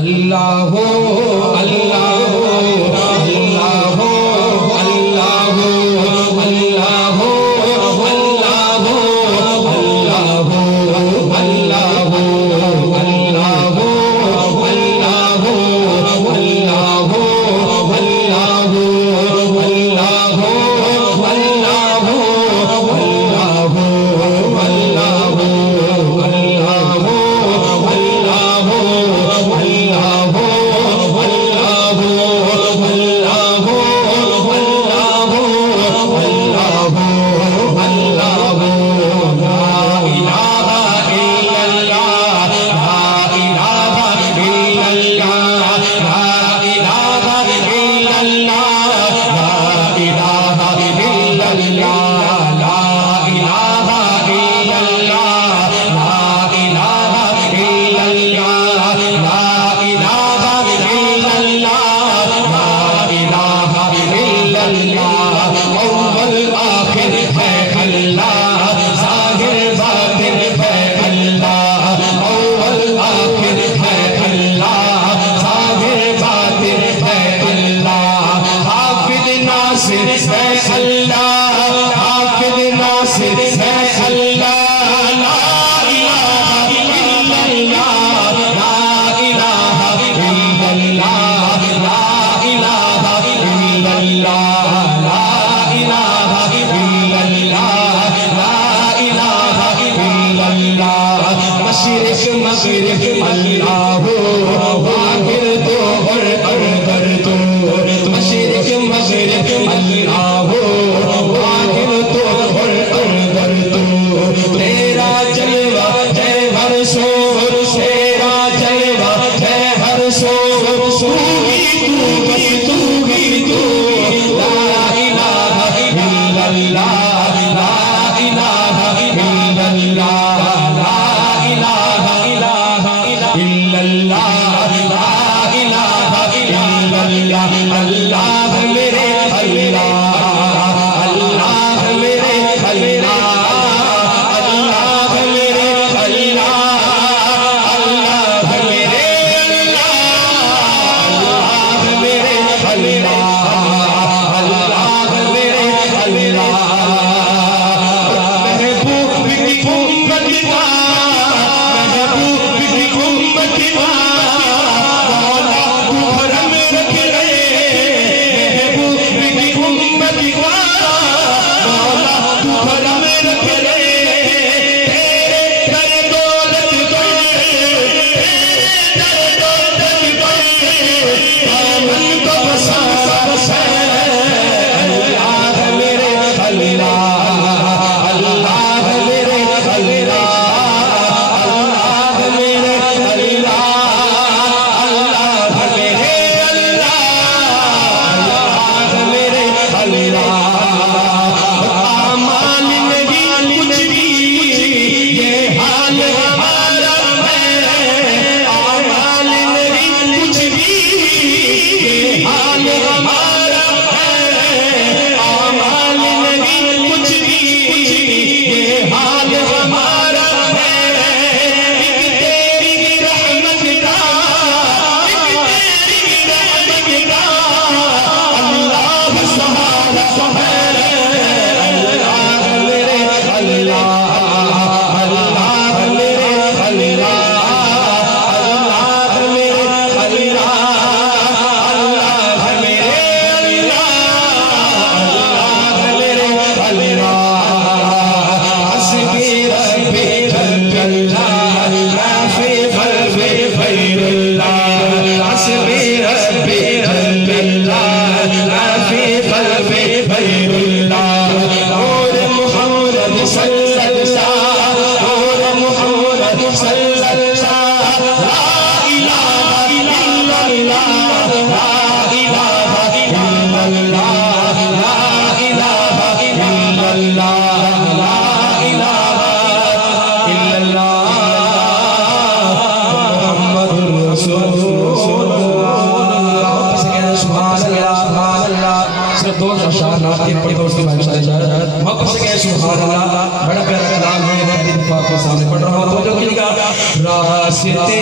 अल्लाह अल्लाह सामने पढ़ रहा हूं तो जो रास्ते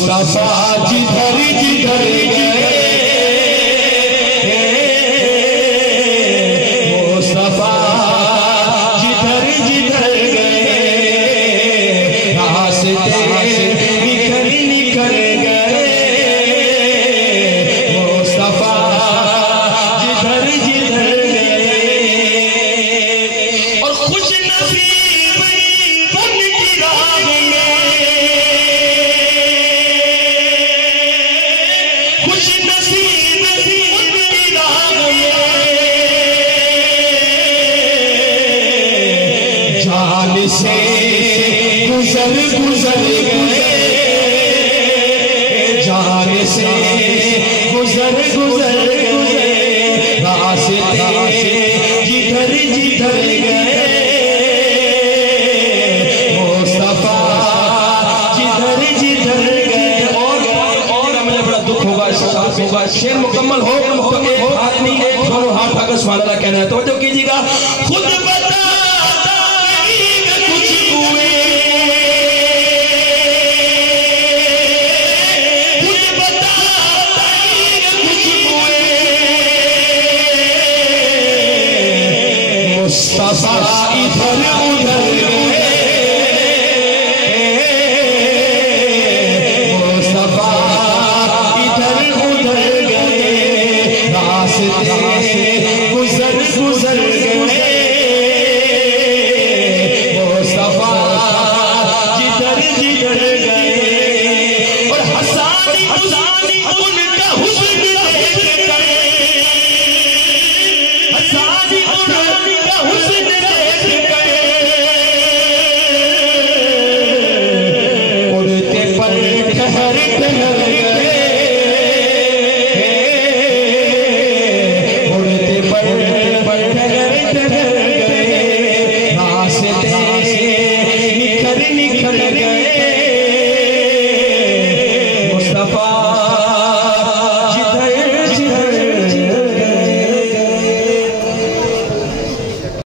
मुस्तफा जिधर जिधर गए, मुस्तफा जिधर जिधर गए, रास्ते निकल निकल गए, मुस्तफा जिधर जिधर गए। और खुश नसीब बन की राह में, खुश नसीब बन की राह में, जान से गुजर गुजर गए, जान से गुजर गुजर गए, रास्ते जिधर जिधर गए, मुस्तफा जिधर जिधर गए। और मुझे बड़ा दुख होगा, होगा शेर मुकम्मल हो तो एक हाथ नहीं, एक दोनों हाथ आकर सुभान अल्लाह कहना है। तो जो कीजिएगा, खुद बता कुछ हुए, खुद बता कुछ हुए, मुस्तफा इधर उधर गए, मुस्तफा इधर उधर गए, रास्ते